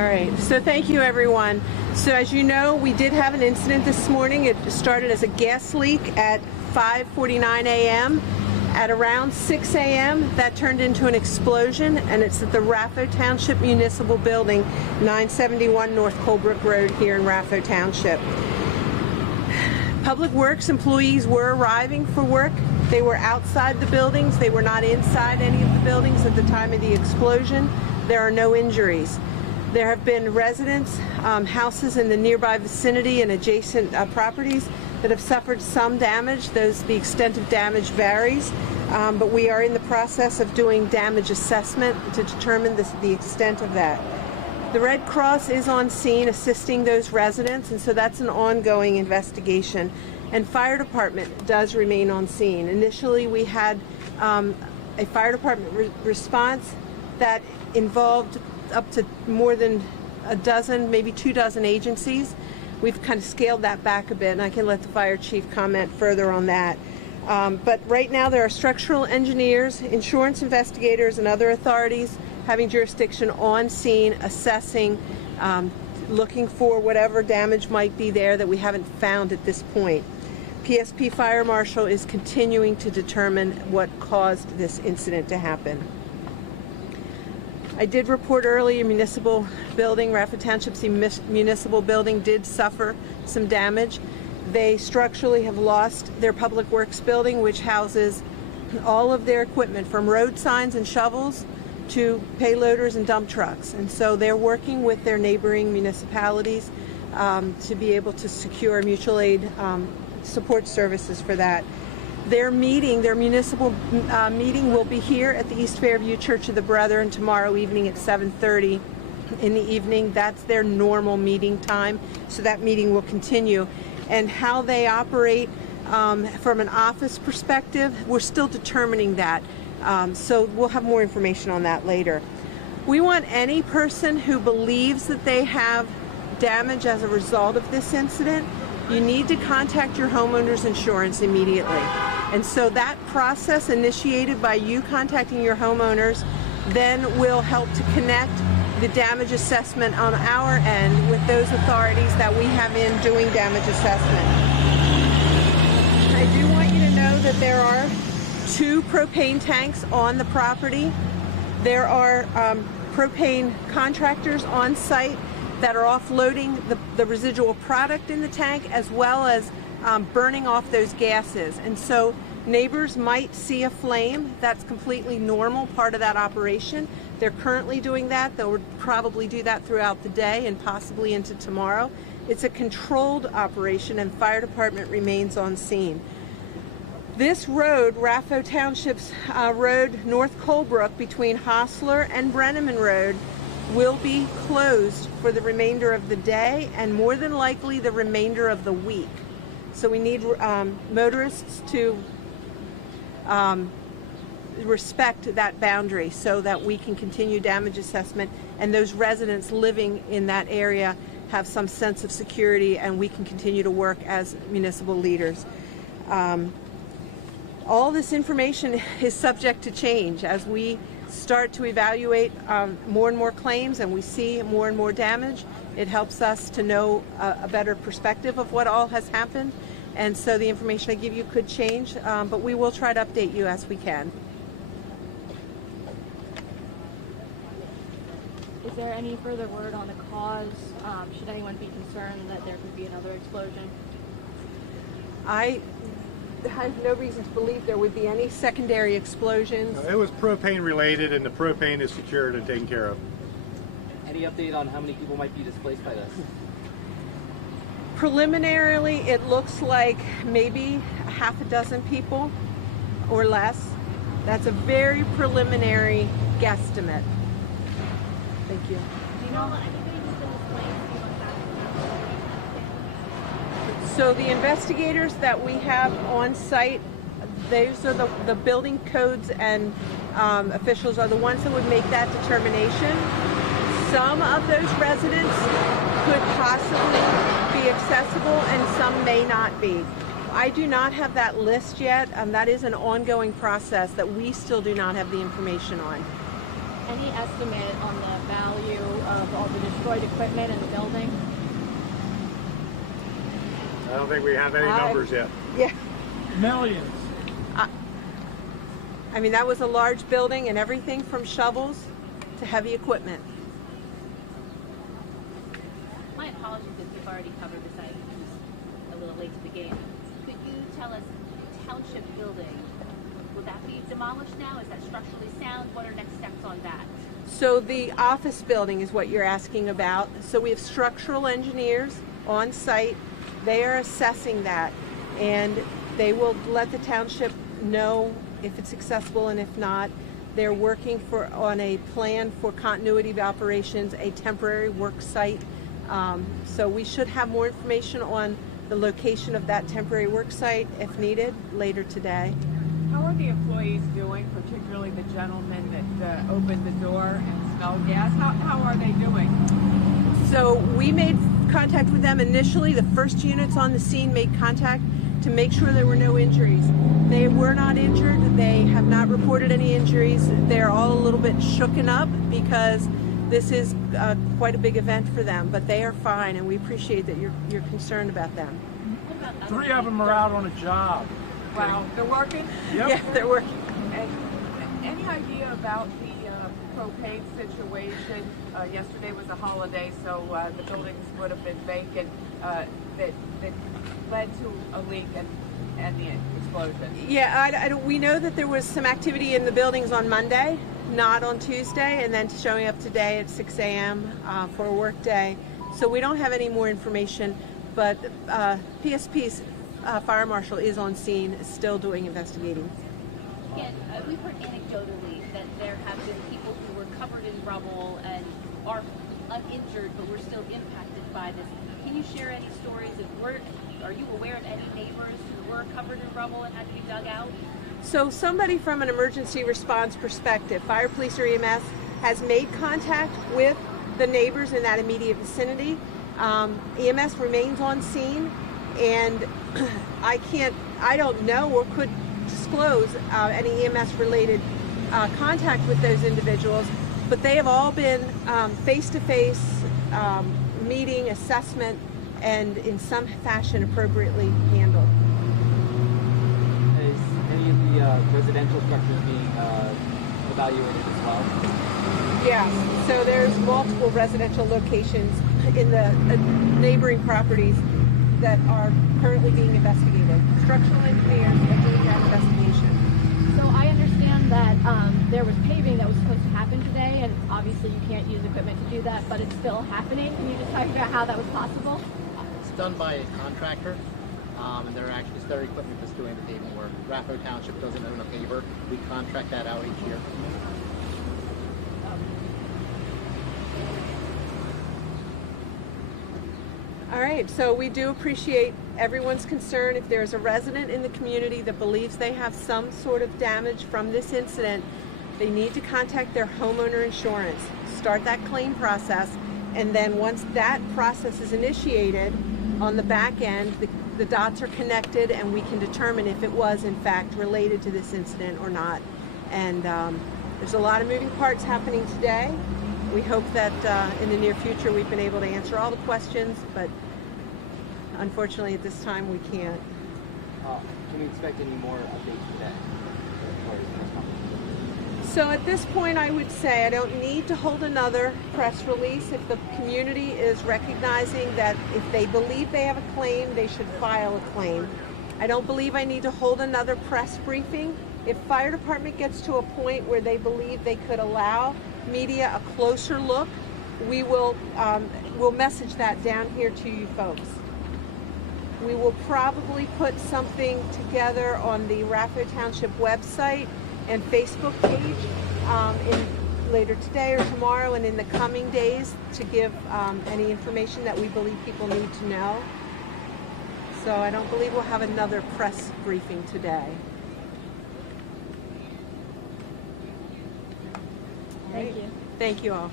All right, so thank you everyone. So as you know, we did have an incident this morning. It started as a gas leak at 5:49 a.m. At around 6 a.m. that turned into an explosion, and it's at the Raffo Township Municipal Building, 971 North Colebrook Road here in Raffo Township. Public Works employees were arriving for work. They were outside the buildings. They were not inside any of the buildings at the time of the explosion. There are no injuries. There have been residents, houses in the nearby vicinity and adjacent properties that have suffered some damage. The extent of damage varies, but we are in the process of doing damage assessment to determine the extent of that. The Red Cross is on scene assisting those residents, and so that's an ongoing investigation. And fire department does remain on scene. Initially, we had a fire department response that involved up to more than a dozen, maybe 2 dozen agencies. We've kind of scaled that back a bit, and I can let the fire chief comment further on that. But right now there are structural engineers, insurance investigators, and other authorities having jurisdiction on scene, assessing, looking for whatever damage might be there that we haven't found at this point. PSP Fire Marshal is continuing to determine what caused this incident to happen. I did report earlier, municipal building, Raffo Township's municipal building did suffer some damage. They structurally have lost their public works building, which houses all of their equipment from road signs and shovels to payloaders and dump trucks. And so they're working with their neighboring municipalities to be able to secure mutual aid support services for that. Their municipal meeting will be here at the East Fairview Church of the Brethren tomorrow evening at 7:30 in the evening. That's their normal meeting time, so that meeting will continue. And how they operate from an office perspective, we're still determining that. So we'll have more information on that later. We want any person who believes that they have damage as a result of this incident, you need to contact your homeowner's insurance immediately. And so that process initiated by you contacting your homeowners then will help to connect the damage assessment on our end with those authorities that we have in doing damage assessment. I do want you to know that there are 2 propane tanks on the property. There are propane contractors on site that are offloading the residual product in the tank, as well as burning off those gases. And so neighbors might see a flame. That's completely normal, part of that operation. They're currently doing that. They'll probably do that throughout the day and possibly into tomorrow. It's a controlled operation, and fire department remains on scene. This road, Raffo Township's road, North Colebrook, between Hostler and Brenneman Road, will be closed for the remainder of the day and more than likely the remainder of the week. So we need motorists to respect that boundary so that we can continue damage assessment and those residents living in that area have some sense of security, and we can continue to work as municipal leaders. All this information is subject to change as we start to evaluate more and more claims and we see more and more damage. It helps us to know a better perspective of what all has happened, and so the information I give you could change, but we will try to update you as we can. Is there any further word on the cause? Should anyone be concerned that there could be another explosion? I have no reason to believe there would be any secondary explosions. It was propane related, and the propane is secured and taken care of. Any update on how many people might be displaced by this? Preliminarily, it looks like maybe half a dozen people or less. That's a very preliminary guesstimate. Thank you. Do you know anybody who's been displaced? So the investigators that we have on site, those are the building codes and officials are the ones that would make that determination. Some of those residents could possibly be accessible and some may not be. I do not have that list yet. That is an ongoing process that we still do not have the information on. Any estimate on the value of all the destroyed equipment in the building? I don't think we have any numbers yet. Yeah. Millions. I mean, that was a large building and everything from shovels to heavy equipment. My apologies if you've already covered this. I was a little late to the game. Could you tell us, township building, will that be demolished now? Is that structurally sound? What are next steps on that? So the office building is what you're asking about. So we have structural engineers on site. They are assessing that, and they will let the township know if it's accessible and if not. They're working on a plan for continuity of operations, a temporary work site. So we should have more information on the location of that temporary work site if needed later today. How are the employees doing, particularly the gentleman that opened the door and smelled gas? How are they doing? So we made contact with them initially. The first units on the scene made contact to make sure there were no injuries. They were not injured. They have not reported any injuries. They're all a little bit shooken up because this is quite a big event for them, but they are fine, and we appreciate that you're concerned about them. What about other 3 of them are out on a job. Wow, they're working? Yep. Yeah, they're working. And any idea about the propane situation? Yesterday was a holiday, so the buildings would have been vacant. That led to a leak and the explosion. Yeah, we know that there was some activity in the buildings on Monday, not on Tuesday, and then showing up today at 6 a.m. For a work day. So we don't have any more information, but PSP's fire marshal is on scene, still doing investigating. Again, we've heard anecdotally that there have been people who were covered in rubble and are uninjured, but were still impacted by this. Can you share any stories are you aware of any neighbors who were covered in rubble and had to be dug out? So somebody from an emergency response perspective, fire, police, or EMS, has made contact with the neighbors in that immediate vicinity. EMS remains on scene, and I don't know or could disclose any EMS related contact with those individuals, but they have all been face-to-face meeting, assessment, and in some fashion appropriately handled. Is any of the residential structures being evaluated as well? Yeah, so there's multiple residential locations in the neighboring properties that are currently being investigated. Structural engineers are doing that investigation. So I understand that there was paving that was supposed to happen today, and obviously you can't use equipment to do that, but it's still happening. Can you just talk about how that was possible? It's done by a contractor, and they're actually it's their equipment that's doing the paving work. Raffo Township doesn't own a paver. We contract that out each year. All right, so we do appreciate everyone's concern. If there's a resident in the community that believes they have some sort of damage from this incident, they need to contact their homeowner insurance, start that claim process, and then once that process is initiated, on the back end, the dots are connected and we can determine if it was in fact related to this incident or not. And there's a lot of moving parts happening today. We hope that in the near future we've been able to answer all the questions, but unfortunately at this time we can't. Can we expect any more updates today? So at this point I would say I don't need to hold another press release. If the community is recognizing that if they believe they have a claim, they should file a claim. I don't believe I need to hold another press briefing. If fire department gets to a point where they believe they could allow media a closer look, we will we'll message that down here to you folks. We will probably put something together on the Raffo Township website and Facebook page later today or tomorrow and in the coming days to give any information that we believe people need to know. So I don't believe we'll have another press briefing today. Thank you. Thank you all.